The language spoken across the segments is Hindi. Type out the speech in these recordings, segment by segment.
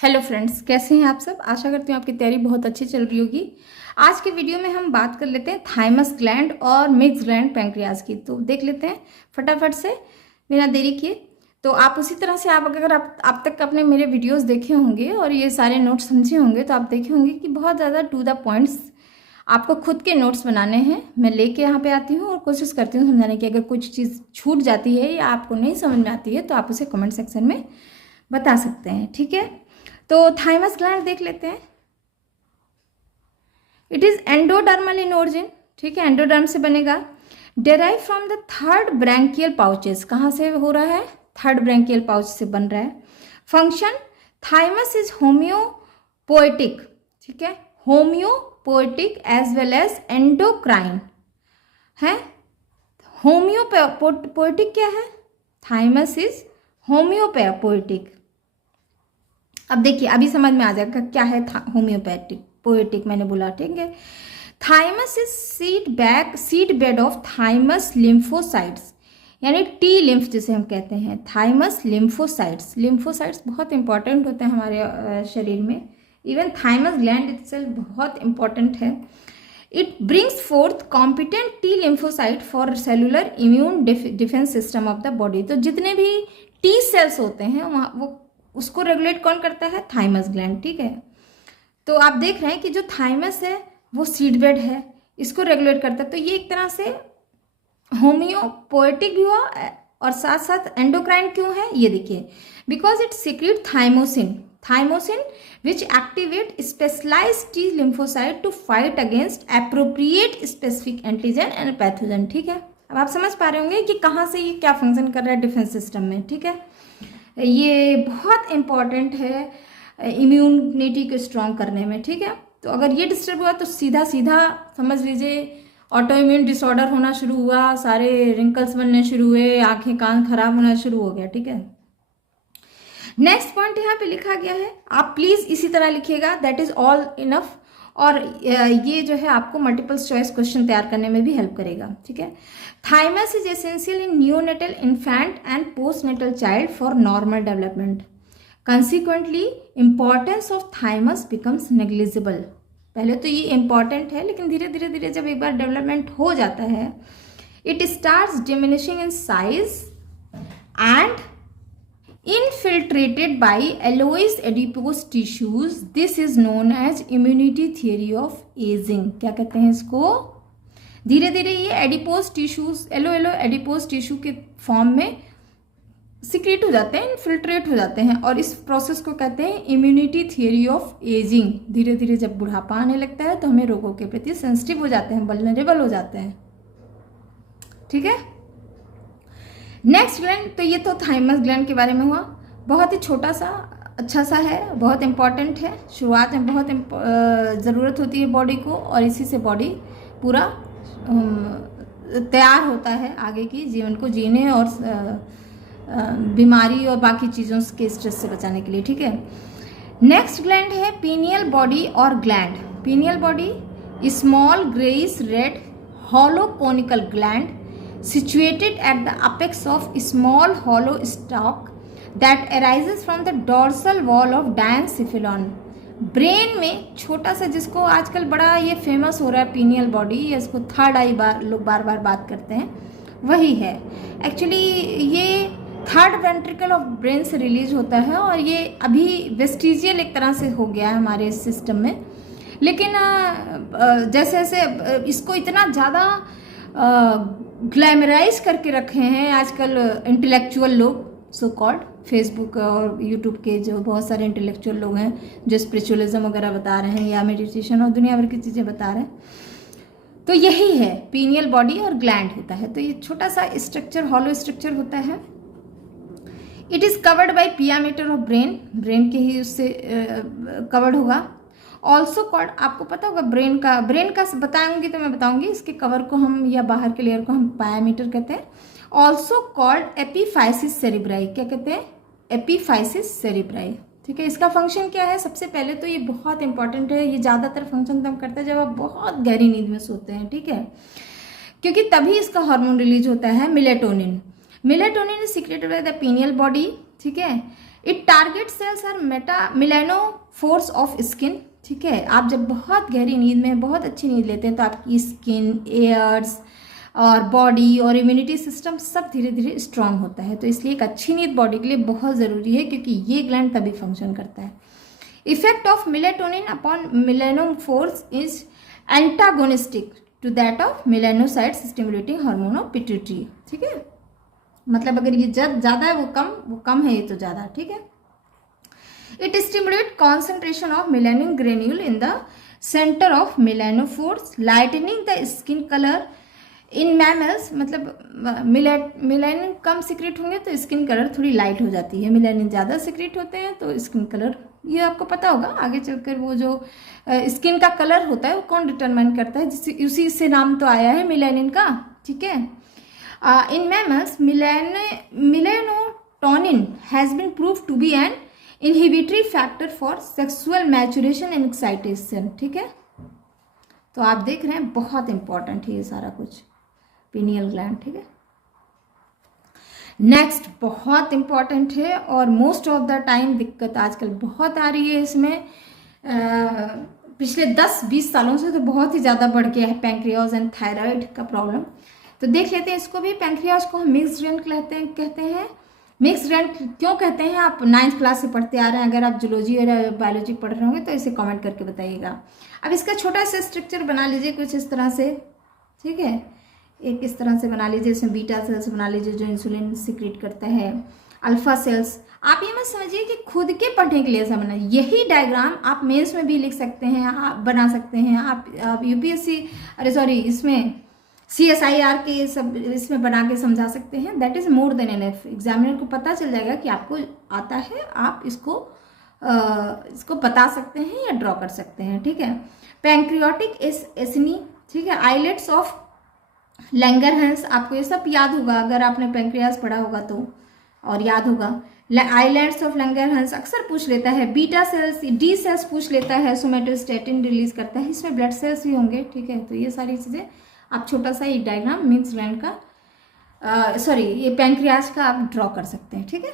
हेलो फ्रेंड्स, कैसे हैं आप सब। आशा करती हूँ आपकी तैयारी बहुत अच्छी चल रही होगी। आज के वीडियो में हम बात कर लेते हैं थाइमस ग्लैंड और मिक्स ग्लैंड पैंक्रियाज की। तो देख लेते हैं फटाफट से बिना देरी किए। तो आप उसी तरह से अगर आप तक अपने मेरे वीडियोस देखे होंगे और ये सारे नोट्स समझे होंगे तो आप देखे होंगे कि बहुत ज़्यादा टू द पॉइंट्स आपको खुद के नोट्स बनाने हैं। मैं लेके यहाँ पे आती हूँ और कोशिश करती हूँ समझाने की। अगर कुछ चीज़ छूट जाती है या आपको नहीं समझ में आती है तो आप उसे कमेंट सेक्शन में बता सकते हैं, ठीक है। तो थाइमस ग्लैंड देख लेते हैं। It is endodermal in origin, ठीक है, एंडोडर्म से बनेगा। Derive from the third branchial pouches, कहाँ से हो रहा है, थर्ड ब्रैंकियल पाउच से बन रहा है। फंक्शन, थाइमस इज होम्योपोएटिक, ठीक है, होम्योपोएटिक एज वेल एज एंडोक्राइन है। होम्योपोएटिक क्या है, थाइमस इज होम्योपोएटिक। अब देखिए अभी समझ में आ जाएगा क्या है होम्योपैथिक पोएटिक, मैंने बोला, ठीक है। Thymus is seed bed of thymus lymphocytes, यानी टी लिम्फ जिसे हम कहते हैं, थाइमस लिम्फोसाइट्स। लिम्फोसाइट्स बहुत इंपॉर्टेंट होते हैं हमारे शरीर में। इवन थाइमस ग्लैंड इटसेल्फ बहुत इंपॉर्टेंट है। It brings fourth competent T lymphocyte for cellular immune defence system of the body. तो जितने भी टी सेल्स होते हैं वहाँ वो उसको रेगुलेट कौन करता है, थाइमस ग्लैंड, ठीक है। तो आप देख रहे हैं कि जो थाइमस है वो सीड बेड है, इसको रेगुलेट करता है। तो ये एक तरह से होम्योपोएटिक भी हुआ और साथ साथ एंडोक्राइन क्यों है, ये देखिए, because it secrete thymosin which activate specialized T lymphocyte to fight against appropriate specific antigen and pathogen, ठीक है। अब आप समझ पा रहे होंगे कि कहाँ से ये क्या फंक्शन कर रहा है डिफेंस सिस्टम में, ठीक है। ये बहुत इम्पॉर्टेंट है इम्यूनिटी को स्ट्रॉन्ग करने में, ठीक है। तो अगर ये डिस्टर्ब हुआ तो सीधा सीधा समझ लीजिए ऑटो इम्यून डिसऑर्डर होना शुरू हुआ, सारे रिंकल्स बनने शुरू हुए, आंखें कान खराब होना शुरू हो गया, ठीक है। नेक्स्ट पॉइंट यहाँ पे लिखा गया है, आप प्लीज इसी तरह लिखिएगा, दैट इज ऑल इनफ। और ये जो है आपको मल्टीपल चॉइस क्वेश्चन तैयार करने में भी हेल्प करेगा, ठीक है। Thymus is essential in neonatal infant and postnatal child for normal development. Consequently importance of thymus becomes negligible. पहले तो ये इंपॉर्टेंट है लेकिन धीरे धीरे धीरे जब एक बार डेवलपमेंट हो जाता है, it starts diminishing in size and infiltrated by alloys adipose tissues. This is known as immunity theory of aging. क्या कहते हैं इसको, धीरे धीरे ये adipose tissues yellow adipose tissue के फॉर्म में सिक्रेट हो जाते हैं, इन्फिल्ट्रेट हो जाते हैं, और इस प्रोसेस को कहते हैं इम्यूनिटी थियरी ऑफ एजिंग। धीरे धीरे जब बुढ़ापा आने लगता है तो हमें रोगों के प्रति सेंसिटिव हो जाते हैं, वल्नरेबल हो जाते हैं, ठीक है। नेक्स्ट ग्लैंड, तो ये तो थाइमस ग्लैंड के बारे में हुआ, बहुत ही छोटा सा अच्छा सा है, बहुत इंपॉर्टेंट है। शुरुआत में बहुत ज़रूरत होती है बॉडी को, और इसी से बॉडी पूरा तैयार होता है आगे की जीवन को जीने और बीमारी और बाकी चीज़ों के स्ट्रेस से बचाने के लिए, ठीक है। नेक्स्ट ग्लैंड है पीनियल बॉडी और gland. Pineal body small greyish red hollow conical gland situated at the apex of small hollow stalk that arises from the dorsal wall of diencephalon। Brain में छोटा सा, जिसको आजकल बड़ा ये फेमस हो रहा है पीनियल बॉडी, इसको थर्ड आई लोग बार बार बात करते हैं, वही है। एक्चुअली ये थर्ड वेंट्रिकल ऑफ ब्रेन से रिलीज होता है और ये अभी वेस्टिजियल एक तरह से हो गया है हमारे सिस्टम में। लेकिन जैसे जैसे इसको इतना ज़्यादा ग्लैमराइज करके रखे हैं आजकल इंटेलेक्चुअल लोग, सो कॉल्ड फेसबुक और यूट्यूब के जो बहुत सारे इंटेलेक्चुअल लोग हैं जो स्पिरिचुअलिज्म वगैरह बता रहे हैं या मेडिटेशन और दुनिया भर की चीज़ें बता रहे हैं। तो यही है पीनियल बॉडी और ग्लैंड होता है। तो ये छोटा सा स्ट्रक्चर, हॉलो स्ट्रक्चर होता है। It is covered by pia mater of brain, brain के ही उससे कवर्ड होगा। ऑल्सो कॉल्ड, आपको पता होगा ब्रेन का बताऊंगी तो मैं बताऊंगी, इसके कवर को हम या बाहर के लेयर को हम पायामीटर कहते हैं। ऑल्सो कॉल्ड एपीफाइसिस सेरिब्राई, क्या कहते हैं, एपीफाइसिस सेरिब्राई, ठीक है। इसका फंक्शन क्या है, सबसे पहले तो ये बहुत इंपॉर्टेंट है, ये ज़्यादातर फंक्शन तब करता है जब आप बहुत गहरी नींद में सोते हैं, ठीक है, क्योंकि तभी इसका हार्मोन रिलीज होता है melatonin. Melatonin is secreted by the pineal body, ठीक है, it target cells are melanophores of skin, ठीक है। आप जब बहुत गहरी नींद में बहुत अच्छी नींद लेते हैं तो आपकी स्किन, एयर्स और बॉडी और इम्यूनिटी सिस्टम सब धीरे धीरे स्ट्रांग होता है। तो इसलिए एक अच्छी नींद बॉडी के लिए बहुत ज़रूरी है, क्योंकि ये ग्लैंड तभी फंक्शन करता है। Effect of melatonin upon melanophores is antagonistic to that of melanocytes stimulating hormone of pituitary, ठीक है। मतलब अगर ये ज़्यादा है वो कम है, ये तो ज़्यादा, ठीक है। It stimulate concentration of melanin granule in the centre of melanophores, lightening the skin colour in mammals. मतलब मेलानिन कम सिक्रेट होंगे तो स्किन कलर थोड़ी लाइट हो जाती है, मेलानिन ज़्यादा सिक्रेट होते हैं तो स्किन कलर, ये आपको पता होगा आगे चलकर वो जो स्किन का कलर होता है वो कौन डिटरमाइन करता है, जिससे उसी से नाम तो आया है मेलानिन का, ठीक है। In mammals melatonin has been prove to be an inhibitory factor for sexual maturation and excitation, ठीक है। तो आप देख रहे हैं बहुत इंपॉर्टेंट है ये सारा कुछ, पीनियल ग्लैंड, ठीक है। नेक्स्ट बहुत इंपॉर्टेंट है और मोस्ट ऑफ द टाइम दिक्कत आजकल बहुत आ रही है इसमें, पिछले 10-20 सालों से तो बहुत ही ज़्यादा बढ़ गया है, पैंक्रियाज एंड थायराइड का प्रॉब्लम। तो देख लेते हैं इसको भी। पैंक्रियाज को हम मिक्स्ड ग्लैंड कहते हैं। मिक्स्ड ग्लैंड क्यों कहते हैं, आप 9th क्लास से पढ़ते आ रहे हैं, अगर आप जूलॉजी और बायोलॉजी पढ़ रहे होंगे तो इसे कमेंट करके बताइएगा। अब इसका छोटा सा स्ट्रक्चर बना लीजिए कुछ इस तरह से, ठीक है। एक इस तरह से बना लीजिए, इसमें बीटा सेल्स बना लीजिए जो इंसुलिन सिक्रेट करता है, अल्फा सेल्स। आप ये मत समझिए कि खुद के पढ़ने के लिए ऐसा बना, यही डायग्राम आप मेंस में भी लिख सकते हैं, आप बना सकते हैं, आप यूपीएससी इसमें CSIR के सब इसमें बना के समझा सकते हैं। That is more than enough. Examiner को पता चल जाएगा कि आपको आता है, आप इसको बता सकते हैं या ड्रॉ कर सकते हैं, ठीक है। पैंक्रियाटिक एसिनी, ठीक है। आइलेट्स ऑफ लैंगरहैंस, आपको ये सब याद होगा अगर आपने पैंक्रियास पढ़ा होगा तो, और याद होगा। आइलैंड्स ऑफ लैंगरहैंस अक्सर पूछ लेता है। बीटा सेल्स, डी सेल्स पूछ लेता है, सोमेटोस्टेटिन रिलीज करता है, इसमें ब्लड सेल्स भी होंगे, ठीक है। तो ये सारी चीज़ें आप छोटा सा एक डायग्राम मिक्स्ड ग्लैंड का ये पैंक्रियास का आप ड्रॉ कर सकते हैं, ठीक है।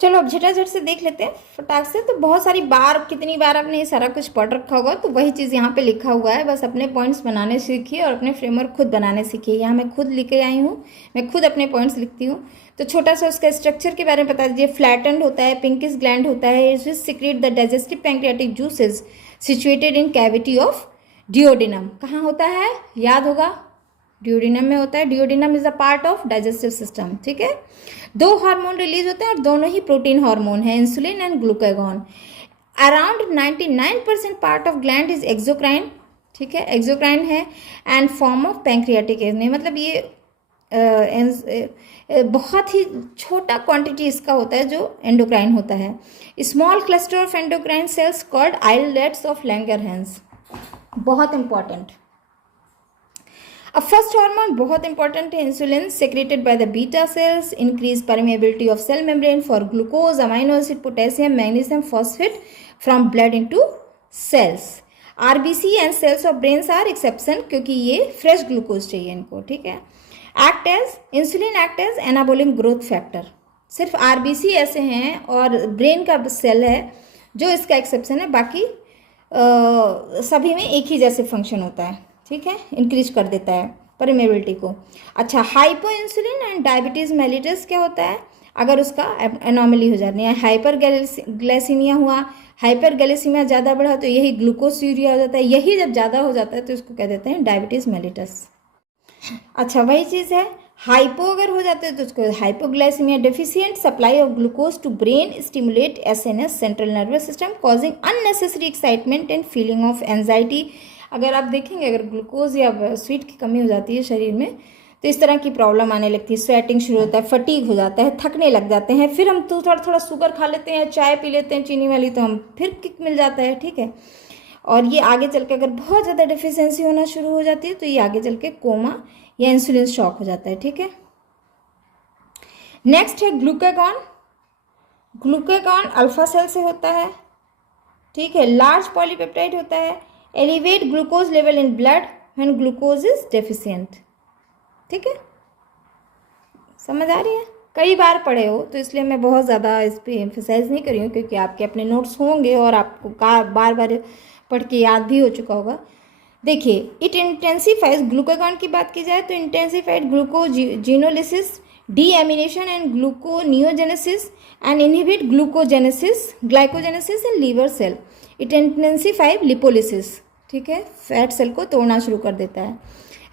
चलो अब झटाझट से देख लेते हैं फटाक से। तो बहुत सारी बार, कितनी बार आपने ये सारा कुछ पढ़ रखा होगा, तो वही चीज़ यहाँ पे लिखा हुआ है, बस अपने पॉइंट्स बनाने सीखिए और अपने फ्रेमवर्क खुद बनाने सीखिए। यहाँ मैं खुद लेके आई हूँ, मैं खुद अपने पॉइंट्स लिखती हूँ। तो छोटा सा उसका स्ट्रक्चर के बारे में बता दीजिए। फ्लैटेंड होता है, पिंकिश ग्लैंड होता है, it secrete the digestive pancreatic juices situated in cavity of duodenum. कहाँ होता है, याद होगा, डिओडिनम में होता है। Duodenum is a part of digestive system, ठीक है। 2 हार्मोन रिलीज होते हैं और दोनों ही प्रोटीन हार्मोन है, insulin and glucagon. Around 99% part of gland is exocrine, ठीक है, एक्सोक्राइन है, एंड फॉर्म ऑफ पैंक्रियाटिक एग्ने। मतलब ये बहुत ही छोटा क्वांटिटी इसका होता है जो एंडोक्राइन होता है। Small cluster of endocrine cells called islets of Langerhans, बहुत इंपॉर्टेंट। अब फर्स्ट हार्मोन बहुत इंपॉर्टेंट है, insulin secreted by the beta cells, increase permeability of cell membrane for glucose, amino acid, potassium, magnesium, phosphate from blood into cells. RBC and cells of brains are exception, क्योंकि ये फ्रेश ग्लूकोज चाहिए इनको, ठीक है। Insulin act as anabolic growth factor. सिर्फ आरबीसी ऐसे हैं और ब्रेन का सेल है जो इसका एक्सेप्शन है, बाकी सभी में एक ही जैसे फंक्शन होता है, ठीक है। इंक्रीज कर देता है परमेबिलिटी को। अच्छा, hypo insulin and diabetes mellitus क्या होता है, अगर उसका एनॉमली हो जाती है, हाइपर ग्लाइसीमिया हुआ, हाइपर ग्लाइसीमिया ज़्यादा बढ़ा तो यही ग्लूकोसूरिया हो जाता है, यही जब ज़्यादा हो जाता है तो इसको कह देते हैं डायबिटीज मेलिटस। अच्छा, वही चीज़ है, हाइपो अगर हो जाते हैं तो उसको hypoglycaemia. Deficient supply of glucose to brain stimulate SNS, central nervous system, causing unnecessary excitement and feeling of anxiety. अगर आप देखेंगे, अगर ग्लूकोज या स्वीट की कमी हो जाती है शरीर में तो इस तरह की प्रॉब्लम आने लगती है, स्वेटिंग शुरू होता है, फटीग हो जाता है, थकने लग जाते हैं, फिर हम तो थोड़ा थोड़ा शुगर खा लेते हैं, चाय पी लेते हैं चीनी वाली, तो हम फिर किक मिल जाता है, ठीक है। और ये आगे चल के अगर बहुत ज़्यादा डिफिशियंसी होना शुरू हो जाती है तो ये आगे चल के कोमा या इंसुलिन शॉक हो जाता है, ठीक है। नेक्स्ट है ग्लूकागॉन। ग्लूकागॉन अल्फा सेल से होता है, ठीक है। लार्ज पॉलीपेप्टाइड होता है, elevate glucose level in blood when glucose is deficient, ठीक है। समझ आ रही है? कई बार पढ़े हो, तो इसलिए मैं बहुत ज़्यादा इस पर एम्फेसाइज नहीं कर रही हूँ, क्योंकि आपके अपने नोट्स होंगे और आपको बार बार पढ़ के याद भी हो चुका होगा। देखिए, इट इंटेंसिफाइज, ग्लूकागॉन की बात की जाए तो intensified glycogenolysis, deamination and gluconeogenesis and inhibit glycogenesis in liver cell. It intensifies lipolysis, ठीक है, फैट सेल को तोड़ना शुरू कर देता है।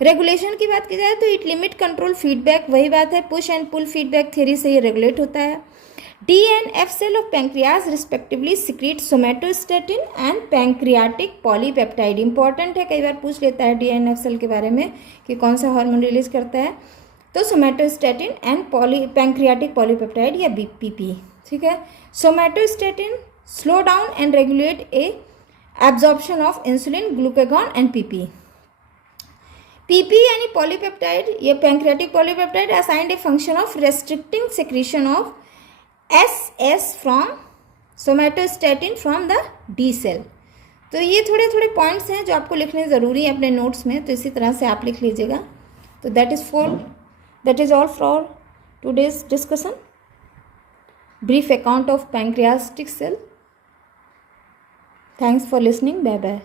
रेगुलेशन की बात की जाए तो इट लिमिट कंट्रोल फीडबैक, वही बात है, push and pull feedback theory से ये रेगुलेट होता है। D and F cell of pancreas respectively secrete somatostatin and pancreatic polypeptide. Important है, कई बार पूछ लेता है डी एंड एफ सेल के बारे में कि कौन सा हार्मोन रिलीज करता है, तो सोमेटोस्टेटिन एंड पैंक्रियाटिक पॉलीपेप्टाइड या पीपी, ठीक है। Somatostatin slow down and regulate absorption of insulin, glucagon and PP. PP यानी पॉलीपेप्टाइड, ये pancreatic polypeptide assigned a function of restricting secretion of S from somatostatin from the D cell. तो ये थोड़े थोड़े पॉइंट्स हैं जो आपको लिखने ज़रूरी है अपने नोट्स में, तो इसी तरह से आप लिख लीजिएगा। तो that is all for today's discussion, brief account of pancreatic cell. Thanks for listening, bye bye.